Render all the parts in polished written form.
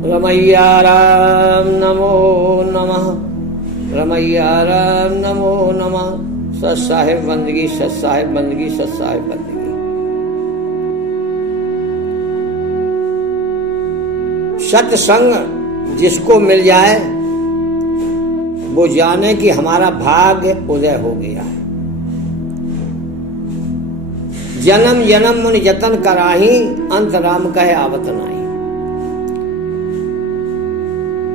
रमैया राम नमो नमः, रमैया राम नमो नमः। सत साहिब बंदगी, सत साहिब बंदगी, सत साहिब बंदगी। सत्संग जिसको मिल जाए वो जाने कि हमारा भाग्य उदय हो गया है। जन्म जन्म मुनि जतन कराही, अंत राम कहे आवत नाही।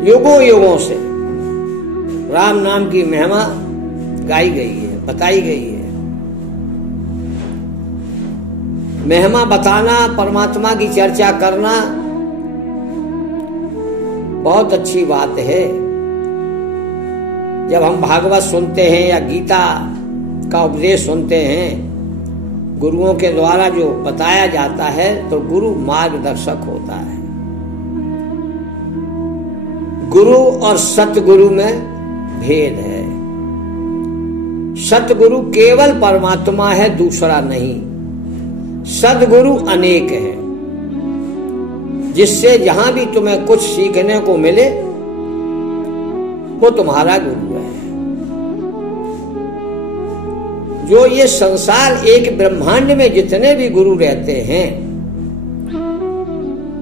युगों युगों से राम नाम की महिमा गाई गई है, बताई गई है। महिमा बताना, परमात्मा की चर्चा करना बहुत अच्छी बात है। जब हम भागवत सुनते हैं या गीता का उपदेश सुनते हैं, गुरुओं के द्वारा जो बताया जाता है, तो गुरु मार्गदर्शक होता है। गुरु और सतगुरु में भेद है। सतगुरु केवल परमात्मा है, दूसरा नहीं। सद्गुरु अनेक है, जिससे जहां भी तुम्हें कुछ सीखने को मिले वो तुम्हारा गुरु है। जो ये संसार, एक ब्रह्मांड में जितने भी गुरु रहते हैं,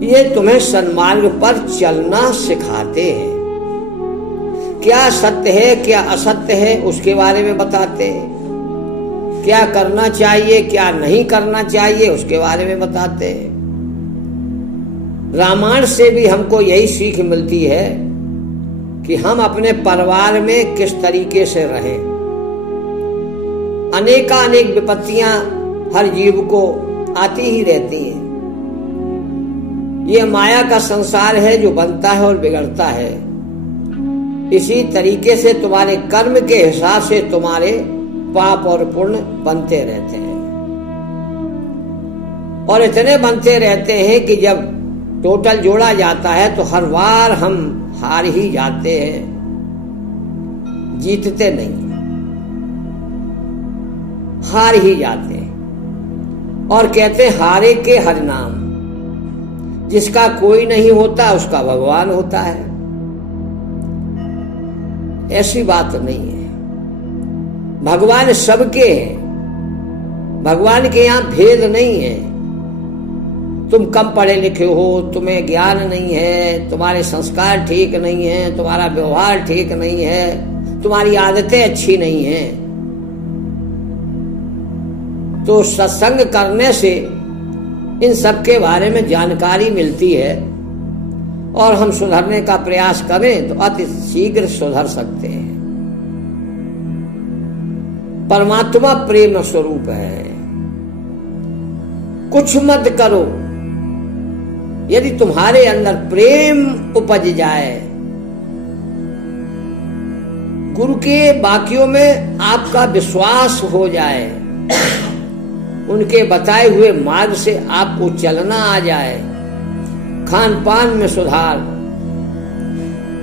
ये तुम्हें सन्मार्ग पर चलना सिखाते हैं। क्या सत्य है, क्या असत्य है, उसके बारे में बताते हैं। क्या करना चाहिए, क्या नहीं करना चाहिए, उसके बारे में बताते हैं। रामायण से भी हमको यही सीख मिलती है कि हम अपने परिवार में किस तरीके से रहें। अनेकानेक विपत्तियां हर जीव को आती ही रहती हैं। ये माया का संसार है जो बनता है और बिगड़ता है। इसी तरीके से तुम्हारे कर्म के हिसाब से तुम्हारे पाप और पुण्य बनते रहते हैं, और इतने बनते रहते हैं कि जब टोटल जोड़ा जाता है तो हर बार हम हार ही जाते हैं, जीतते नहीं, हार ही जाते हैं। और कहते हैं हारे के हर नाम। जिसका कोई नहीं होता उसका भगवान होता है। ऐसी बात नहीं है। भगवान सबके हैं। भगवान के यहां भेद नहीं है। तुम कम पढ़े लिखे हो, तुम्हें ज्ञान नहीं है, तुम्हारे संस्कार ठीक नहीं है, तुम्हारा व्यवहार ठीक नहीं है, तुम्हारी आदतें अच्छी नहीं हैं, तो सत्संग करने से इन सब के बारे में जानकारी मिलती है, और हम सुधरने का प्रयास करें तो अति शीघ्र सुधर सकते हैं। परमात्मा प्रेम स्वरूप है। कुछ मत करो, यदि तुम्हारे अंदर प्रेम उपज जाए, गुरु के वाक्यों में आपका विश्वास हो जाए, उनके बताए हुए मार्ग से आपको चलना आ जाए, खान पान में सुधार,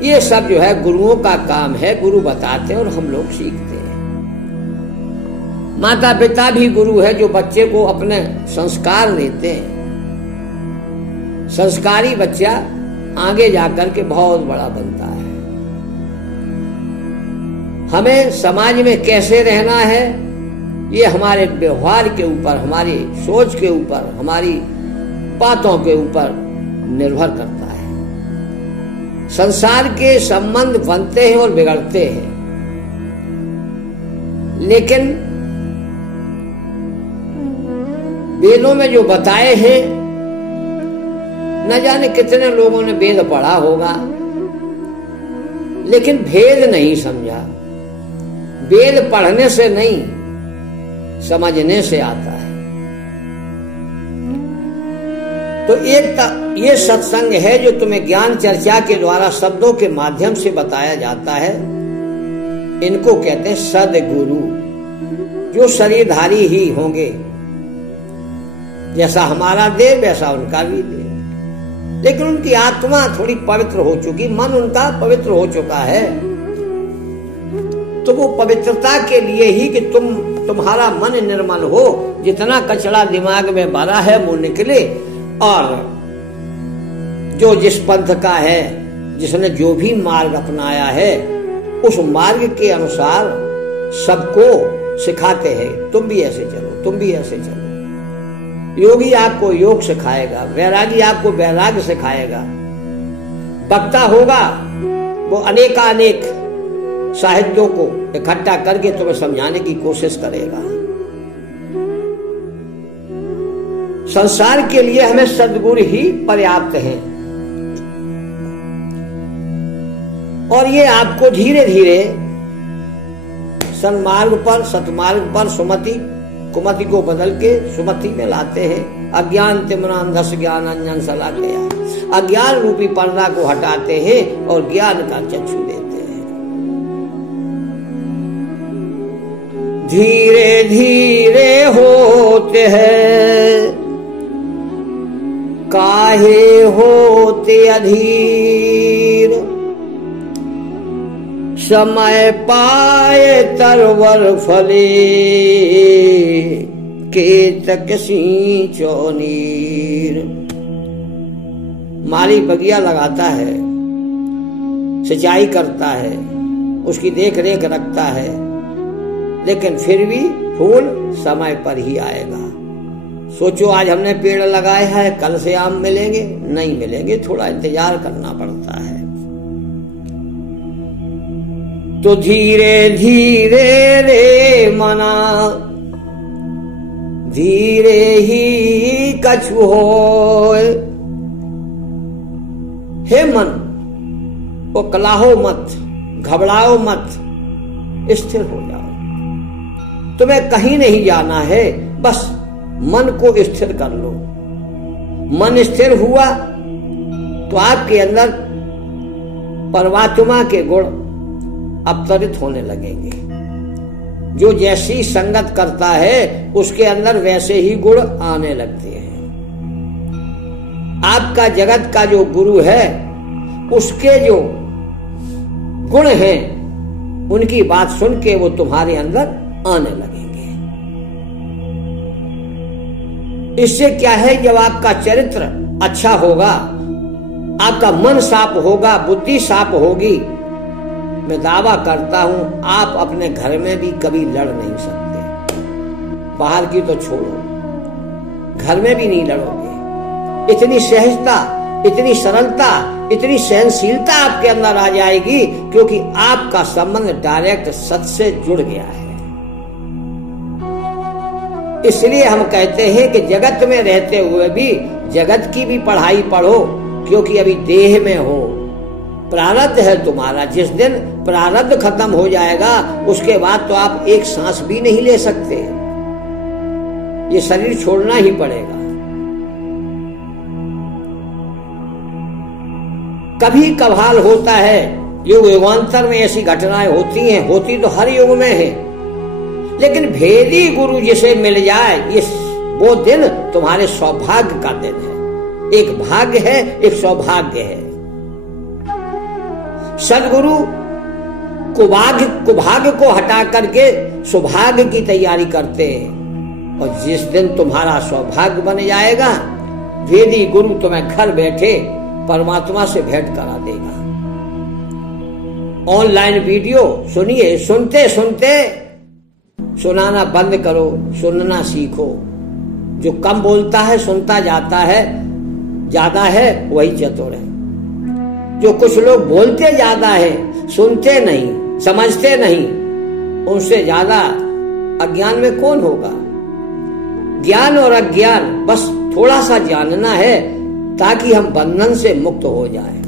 ये सब जो है गुरुओं का काम है। गुरु बताते हैं और हम लोग सीखते हैं। माता पिता भी गुरु है, जो बच्चे को अपने संस्कार देते हैं। संस्कारी बच्चा आगे जाकर के बहुत बड़ा बनता है। हमें समाज में कैसे रहना है, ये हमारे व्यवहार के ऊपर, हमारी सोच के ऊपर, हमारी बातों के ऊपर निर्भर करता है। संसार के संबंध बनते हैं और बिगड़ते हैं, लेकिन वेदों में जो बताए हैं, न जाने कितने लोगों ने वेद पढ़ा होगा, लेकिन भेद नहीं समझा। वेद पढ़ने से नहीं, समझने से आता है। तो एक ये सत्संग है जो तुम्हें ज्ञान चर्चा के द्वारा शब्दों के माध्यम से बताया जाता है। इनको कहते हैं सद्गुरु, जो शरीरधारी ही होंगे। जैसा हमारा देह वैसा उनका भी देह, लेकिन उनकी आत्मा थोड़ी पवित्र हो चुकी, मन उनका पवित्र हो चुका है। तो वो पवित्रता के लिए ही कि तुम्हारा मन निर्मल हो, जितना कचरा दिमाग में भरा है वो निकले, और जो जिस पंथ का है, जिसने जो भी मार्ग अपनाया है, उस मार्ग के अनुसार सबको सिखाते हैं, तुम भी ऐसे चलो, तुम भी ऐसे चलो। योगी आपको योग सिखाएगा, वैरागी आपको वैराग्य सिखाएगा, वक्ता होगा वो अनेकानेक साहित्यों को इकट्ठा करके तुम्हें समझाने की कोशिश करेगा। संसार के लिए हमें सद्गुरु ही पर्याप्त हैं, और ये आपको धीरे धीरे सन्मार्ग पर, सतमार्ग पर, सुमति कुमति को बदल के सुमति में लाते हैं। अज्ञान तिमिरांधस्य ज्ञानांजन शलाकया, अज्ञान रूपी पर्दा को हटाते हैं और ज्ञान का चक्षु देते हैं। धीरे धीरे होते हैं काहे होते अधीर, समय पाए तरवर फले केतक सींचो नीर। माली बगिया लगाता है, सिंचाई करता है, उसकी देख रेख रखता है, लेकिन फिर भी फूल समय पर ही आएगा। सोचो आज हमने पेड़ लगाए हैं, कल से आम मिलेंगे? नहीं मिलेंगे, थोड़ा इंतजार करना पड़ता है। तो धीरे धीरे रे मना, धीरे ही कछु होए। हे मन, वो कलाहो मत, घबराओ मत, स्थिर हो जाओ। तुम्हें कहीं नहीं जाना है, बस मन को स्थिर कर लो। मन स्थिर हुआ तो आपके अंदर परमात्मा के गुण अवतरित होने लगेंगे। जो जैसी संगत करता है उसके अंदर वैसे ही गुण आने लगते हैं। आपका जगत का जो गुरु है उसके जो गुण हैं उनकी बात सुन के वो तुम्हारे अंदर आने लगेंगे। इससे क्या है, जब आपका चरित्र अच्छा होगा, आपका मन साफ होगा, बुद्धि साफ होगी, मैं दावा करता हूं आप अपने घर में भी कभी लड़ नहीं सकते। बाहर की तो छोड़ो, घर में भी नहीं लड़ोगे। इतनी सहजता, इतनी सरलता, इतनी सहनशीलता आपके अंदर आ जाएगी, क्योंकि आपका संबंध डायरेक्ट सत से जुड़ गया है। इसलिए हम कहते हैं कि जगत में रहते हुए भी जगत की भी पढ़ाई पढ़ो, क्योंकि अभी देह में हो, प्रारब्ध है तुम्हारा। जिस दिन प्रारब्ध खत्म हो जाएगा उसके बाद तो आप एक सांस भी नहीं ले सकते, ये शरीर छोड़ना ही पड़ेगा। कभी कभार होता है, युग युगांतर में ऐसी घटनाएं होती हैं, होती तो हर युग में है, लेकिन भेदी गुरु जिसे मिल जाए, ये वो दिन तुम्हारे सौभाग्य का दिन है। एक भाग्य है, एक सौभाग्य है। सदगुरु कुभाग्य को हटा करके सौभाग्य की तैयारी करते हैं, और जिस दिन तुम्हारा सौभाग्य बन जाएगा, वेदी गुरु तुम्हें घर बैठे परमात्मा से भेंट करा देगा। ऑनलाइन वीडियो सुनिए, सुनते सुनते सुनाना बंद करो, सुनना सीखो। जो कम बोलता है सुनता जाता है, ज्यादा है वही चतुर है। जो कुछ लोग बोलते ज्यादा है, सुनते नहीं, समझते नहीं, उनसे ज्यादा अज्ञान में कौन होगा। ज्ञान और अज्ञान बस थोड़ा सा जानना है ताकि हम बंधन से मुक्त हो जाएं।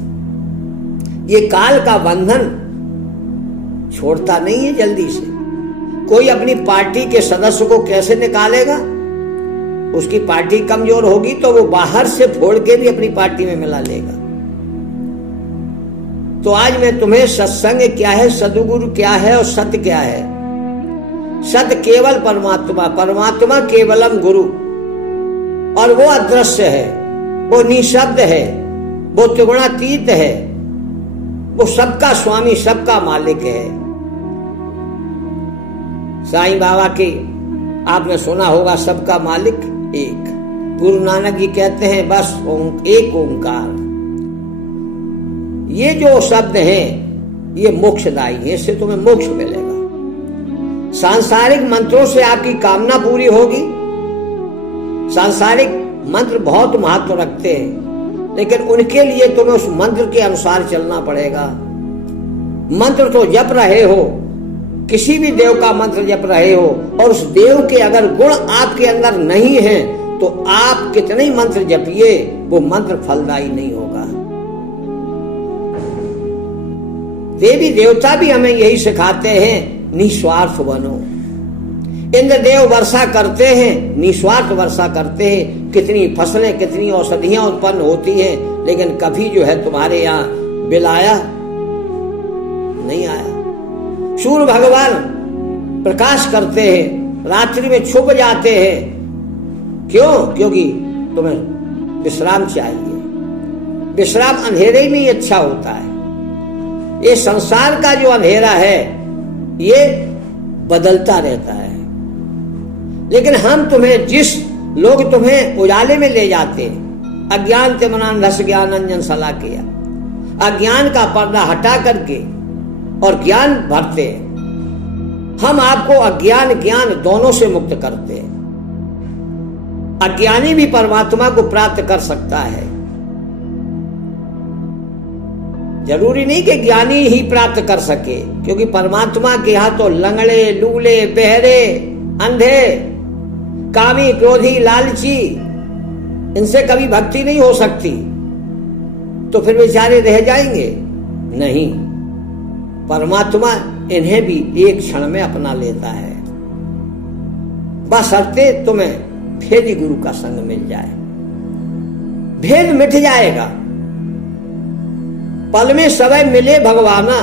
ये काल का बंधन छोड़ता नहीं है जल्दी से। कोई अपनी पार्टी के सदस्य को कैसे निकालेगा? उसकी पार्टी कमजोर होगी तो वो बाहर से फोड़ के भी अपनी पार्टी में मिला लेगा। तो आज मैं तुम्हें सत्संग क्या है, सदगुरु क्या है और सत्य क्या है। सत्य केवल परमात्मा, परमात्मा केवलम गुरु, और वो अदृश्य है, वो निशब्द है, वो त्रिगुणातीत है, वो सबका स्वामी, सबका मालिक है। साईं बाबा के आपने सुना होगा, सबका मालिक एक। गुरु नानक जी कहते हैं बस एक ओंकार, ये जो शब्द हैं ये मोक्षदायी है, इससे तुम्हें मोक्ष मिलेगा। सांसारिक मंत्रों से आपकी कामना पूरी होगी। सांसारिक मंत्र बहुत महत्व रखते हैं, लेकिन उनके लिए तुम्हें उस मंत्र के अनुसार चलना पड़ेगा। मंत्र तो जप रहे हो, किसी भी देव का मंत्र जप रहे हो, और उस देव के अगर गुण आपके अंदर नहीं है तो आप कितने ही मंत्र जपिए, वो मंत्र फलदायी नहीं होगा। देवी देवता भी हमें यही सिखाते हैं, निस्वार्थ बनो। इंद्रदेव वर्षा करते हैं, निस्वार्थ वर्षा करते हैं। कितनी फसलें, कितनी औषधियां उत्पन्न होती हैं, लेकिन कभी जो है तुम्हारे यहाँ बिल आया नहीं आया। सूर्य भगवान प्रकाश करते हैं, रात्रि में छुप जाते हैं। क्यों? क्योंकि तुम्हें विश्राम चाहिए। विश्राम अंधेरे में ही अच्छा होता है। ये संसार का जो अंधेरा है ये बदलता रहता है, लेकिन हम तुम्हें, जिस लोग तुम्हें उजाले में ले जाते हैं, अज्ञान तिमिरान रस ज्ञान अंजन शलाकिया, अज्ञान का पर्दा हटा करके और ज्ञान भरते हैं। हम आपको अज्ञान ज्ञान दोनों से मुक्त करते हैं। अज्ञानी भी परमात्मा को प्राप्त कर सकता है। जरूरी नहीं कि ज्ञानी ही प्राप्त कर सके, क्योंकि परमात्मा के यहाँ तो लंगड़े, लूले, बहरे, अंधे, कामी, क्रोधी, लालची, इनसे कभी भक्ति नहीं हो सकती। तो फिर बेचारे रह जाएंगे? नहीं, परमात्मा इन्हें भी एक क्षण में अपना लेता है। बशर्ते तुम्हें भेदी गुरु का संग मिल जाए। भेद मिट जाएगा। पल में सबे मिले भगवाना,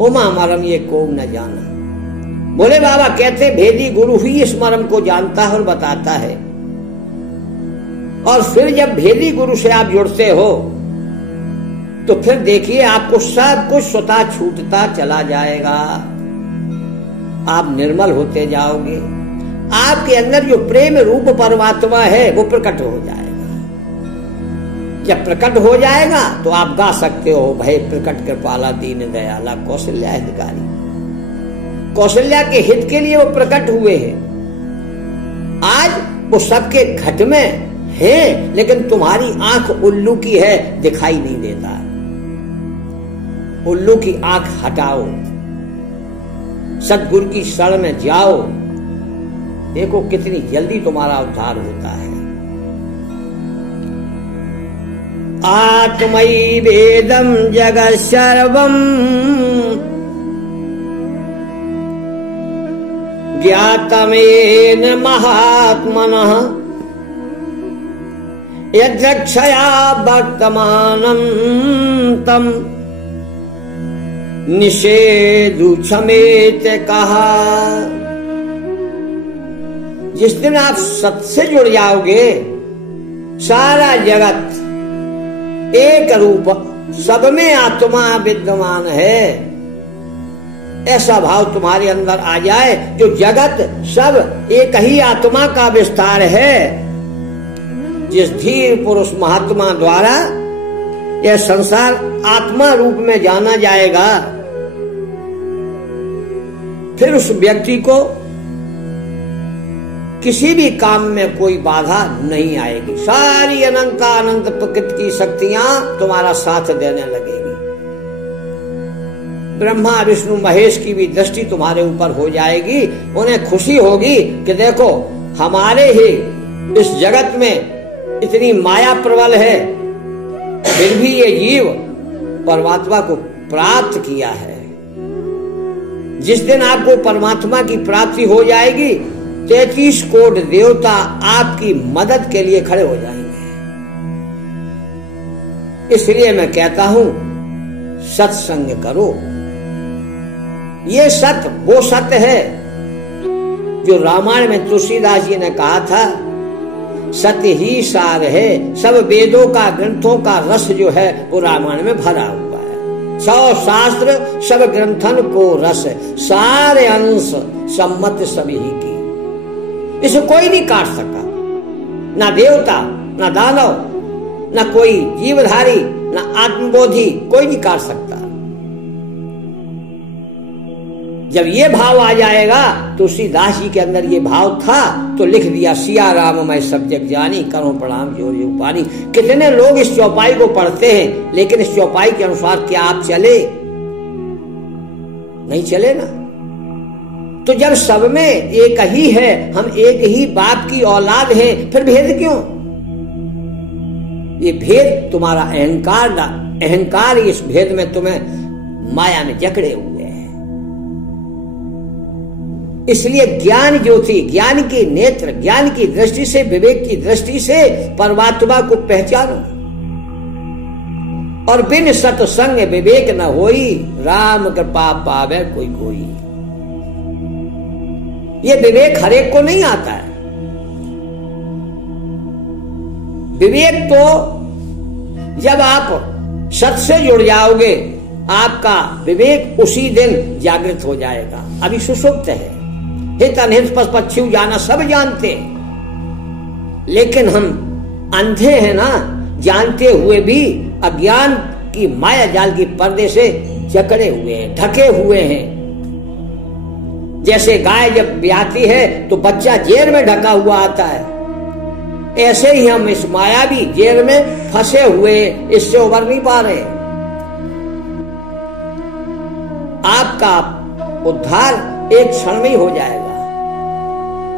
उमा मरम ये को न जाना। बोले बाबा कहते भेदी गुरु ही इस मरम को जानता है और बताता है। और फिर जब भेदी गुरु से आप जुड़ते हो तो फिर देखिए आपको सब कुछ स्वतः छूटता चला जाएगा। आप निर्मल होते जाओगे। आपके अंदर जो प्रेम रूप परमात्मा है वो प्रकट हो जाएगा। जब प्रकट हो जाएगा तो आप गा सकते हो, भय प्रकट कृपाला दीन दयाला कौशल्या हितकारी। कौशल्या के हित के लिए वो प्रकट हुए हैं। आज वो सबके घट में है, लेकिन तुम्हारी आंख उल्लू की है, दिखाई नहीं देता। उल्लू की आंख हटाओ, सतगुरु की शरण में जाओ, देखो कितनी जल्दी तुम्हारा उद्धार होता है। आत्मयि वेदम जगत सर्वम ज्ञातमेन महात्मनः यद्रक्षया वर्तमानं तम निषेधु क्षमेत कहा। जिस दिन आप सत से जुड़ जाओगे, सारा जगत एक रूप, सब में आत्मा विद्यमान है, ऐसा भाव तुम्हारे अंदर आ जाए। जो जगत सब एक ही आत्मा का विस्तार है। जिस धीर पुरुष महात्मा द्वारा यह संसार आत्मा रूप में जाना जाएगा, फिर उस व्यक्ति को किसी भी काम में कोई बाधा नहीं आएगी। सारी अनंत प्रकृति की शक्तियां तुम्हारा साथ देने लगेगी। ब्रह्मा विष्णु महेश की भी दृष्टि तुम्हारे ऊपर हो जाएगी। उन्हें खुशी होगी कि देखो हमारे ही इस जगत में इतनी माया प्रबल है, फिर भी ये जीव परमात्मा को प्राप्त किया है। जिस दिन आपको परमात्मा की प्राप्ति हो जाएगी, 33 कोटि देवता आपकी मदद के लिए खड़े हो जाएंगे। इसलिए मैं कहता हूं सत्संग करो। ये सत्य वो सत्य है जो रामायण में तुलसीदास जी ने कहा था, सत्य ही सार है। सब वेदों का, ग्रंथों का रस जो है वो रामायण में भरा हुआ है। 100 शास्त्र सब ग्रंथन को रस, सारे अंश सम्मत सभी की। इसे कोई नहीं काट सका, ना देवता, ना दानव, न कोई जीवधारी, न आत्मबोधी, कोई नहीं काट सकता। जब ये भाव आ जाएगा, तुलसीदास जी के अंदर ये भाव था तो लिख दिया, सिया राम मैं सब जग जानी, करो प्रणाम जो जो पानी। कितने लोग इस चौपाई को पढ़ते हैं, लेकिन इस चौपाई के अनुसार क्या आप चले? नहीं चले ना। तो जब सब में एक ही है, हम एक ही बाप की औलाद हैं, फिर भेद क्यों? ये भेद तुम्हारा अहंकार इस भेद में तुम्हें माया में जकड़े हुए हैं। इसलिए ज्ञान ज्योति, ज्ञान की नेत्र, ज्ञान की दृष्टि से, विवेक की दृष्टि से परमात्मा को पहचानो। और बिन सत्संग विवेक न होई, राम कृपा पावे कोई कोई। ये विवेक हरेक को नहीं आता है। विवेक तो जब आप सत से जुड़ जाओगे, आपका विवेक उसी दिन जागृत हो जाएगा। अभी सुषुप्त है, हित अनहित पशु पक्षी जाना सब जानते हैं, लेकिन हम अंधे हैं ना, जानते हुए भी अज्ञान की माया जाल की पर्दे से जकड़े हुए हैं, ढके हुए हैं। जैसे गाय जब ब्याती है तो बच्चा जेल में ढका हुआ आता है, ऐसे ही हम इस मायावी जेल में फंसे हुए, इससे उबर नहीं पा रहे। आपका उद्धार एक क्षण में ही हो जाएगा,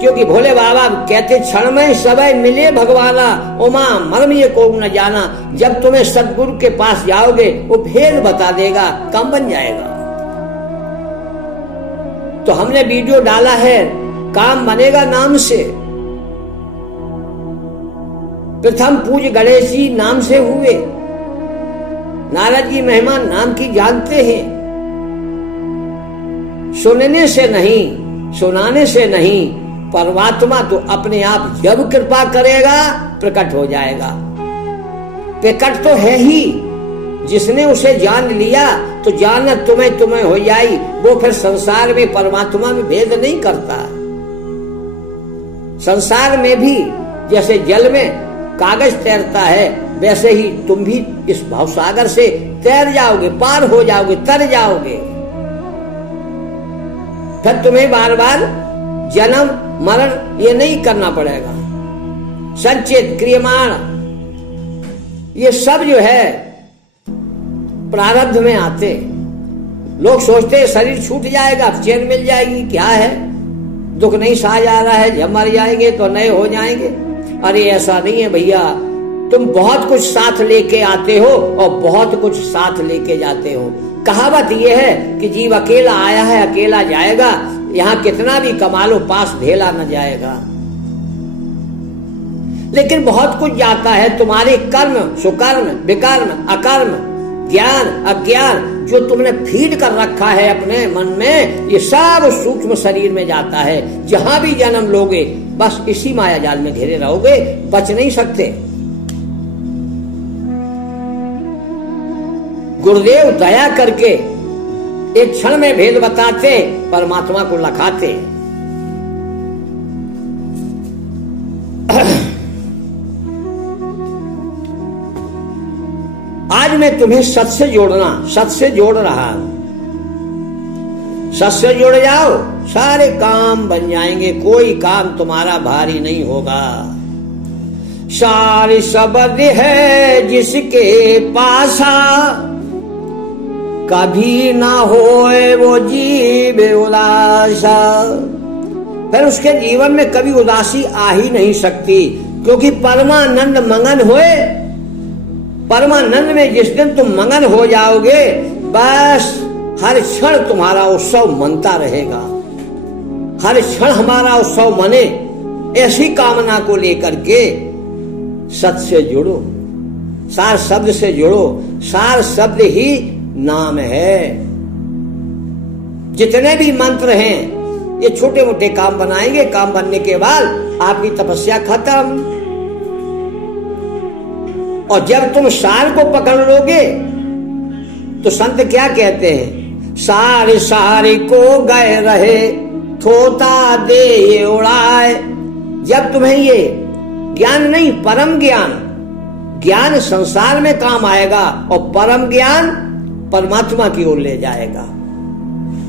क्योंकि भोले बाबा कहते क्षण में सबय मिले भगवाना, उमा मर्म ये को न जाना। जब तुम्हें सदगुरु के पास जाओगे, वो भेद बता देगा, कम बन जाएगा। तो हमने वीडियो डाला है, काम बनेगा नाम से। प्रथम पूज्य गणेश जी नाम से हुए, नारद जी महिमा नाम की जानते हैं। सुनने से नहीं, सुनाने से नहीं, परमात्मा तो अपने आप जब कृपा करेगा प्रकट हो जाएगा। प्रकट तो है ही, जिसने उसे जान लिया तो जानत तुम्हें हो जाई। वो फिर संसार में परमात्मा में भेद नहीं करता। संसार में भी जैसे जल में कागज तैरता है, वैसे ही तुम भी इस भवसागर से तैर जाओगे, पार हो जाओगे, तर जाओगे। फिर तुम्हें बार बार जन्म मरण ये नहीं करना पड़ेगा। संचित क्रियमाण ये सब जो है प्रारब्ध में आते। लोग सोचते हैं शरीर छूट जाएगा, चैन मिल जाएगी, क्या है, दुख नहीं सहा जा रहा है, जब मर जाएंगे तो नए हो जाएंगे। अरे ऐसा नहीं है भैया, तुम बहुत कुछ साथ लेके आते हो और बहुत कुछ साथ लेके जाते हो। कहावत यह है कि जीव अकेला आया है अकेला जाएगा, यहाँ कितना भी कमा लो पास ढेला न जाएगा। लेकिन बहुत कुछ जाता है, तुम्हारे कर्म, सुकर्म, विकर्म, अकर्म, ज्ञान अज्ञान जो तुमने फीड कर रखा है अपने मन में, ये सब सूक्ष्म शरीर में जाता है। जहां भी जन्म लोगे बस इसी माया जाल में घिरे रहोगे, बच नहीं सकते। गुरुदेव दया करके एक क्षण में भेद बताते, परमात्मा को लखाते। आज मैं तुम्हें सत से जोड़ना, सत से जोड़ रहा हूं। सत से जुड़ जाओ, सारे काम बन जाएंगे, कोई काम तुम्हारा भारी नहीं होगा। सारी सबद है जिसके पासा, कभी ना होए वो जीव उदासा। फिर उसके जीवन में कभी उदासी आ ही नहीं सकती, क्योंकि परमानंद मगन होए। परमानंद में जिस दिन तुम मगन हो जाओगे, बस हर क्षण तुम्हारा उत्सव मनता रहेगा। हर क्षण हमारा उत्सव मने, ऐसी कामना को लेकर के सत से जुड़ो, सार शब्द से जुड़ो। सार शब्द ही नाम है। जितने भी मंत्र हैं ये छोटे मोटे काम बनाएंगे, काम बनने के बाद आपकी तपस्या खत्म। और जब तुम सार को पकड़ लोगे तो संत क्या कहते हैं, सार सारे को गए रहे, थोता दे ये उड़ाए। जब तुम्हें ये ज्ञान नहीं, परम ज्ञान ज्ञान संसार में काम आएगा और परम ज्ञान परमात्मा की ओर ले जाएगा।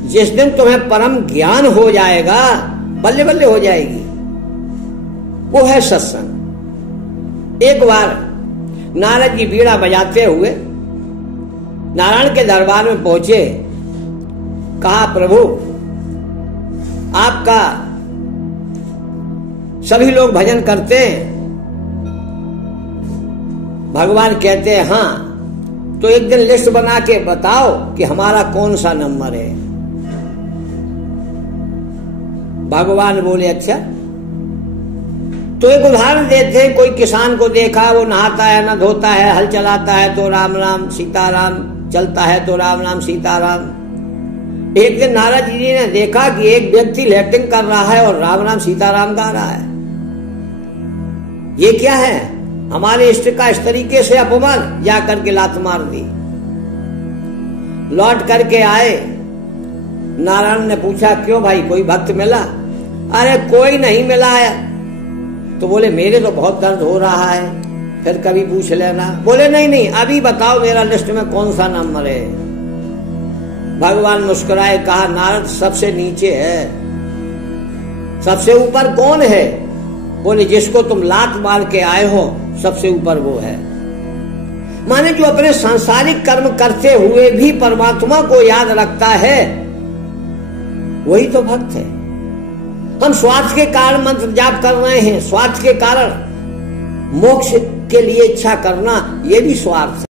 जिस दिन तुम्हें परम ज्ञान हो जाएगा, बल्ले बल्ले हो जाएगी, वो है सत्संग। एक बार नारद जी बीड़ा बजाते हुए नारायण के दरबार में पहुंचे। कहा, प्रभु आपका सभी लोग भजन करते हैं। भगवान कहते हैं हाँ, तो एक दिन लिस्ट बना के बताओ कि हमारा कौन सा नंबर है। भगवान बोले अच्छा। तो एक उदाहरण देते हैं, कोई किसान को देखा, वो नहाता है न धोता है, हल चलाता है तो राम राम सीताराम, चलता है तो राम राम सीताराम। एक दिन नारद जी ने देखा कि एक व्यक्ति लैट्रिन कर रहा है और राम राम सीताराम गा रहा है। ये क्या है? हमारे इष्ट का इस तरीके से अपमान। जा करके लात मार दी। लौट करके आए, नारायण ने पूछा क्यों भाई, कोई भक्त मिला? अरे कोई नहीं मिला है। तो बोले मेरे तो बहुत दर्द हो रहा है, फिर कभी पूछ लेना। बोले नहीं नहीं, अभी बताओ मेरा लिस्ट में कौन सा नंबर है। भगवान मुस्कुराए, कहा नारद सबसे नीचे है। सबसे ऊपर कौन है? बोले जिसको तुम लात मार के आए हो, सबसे ऊपर वो है। माने जो अपने सांसारिक कर्म करते हुए भी परमात्मा को याद रखता है, वही तो भक्त है। हम स्वार्थ के कारण मंत्र जाप कर रहे हैं, स्वार्थ के कारण मोक्ष के लिए इच्छा करना, ये भी स्वार्थ है।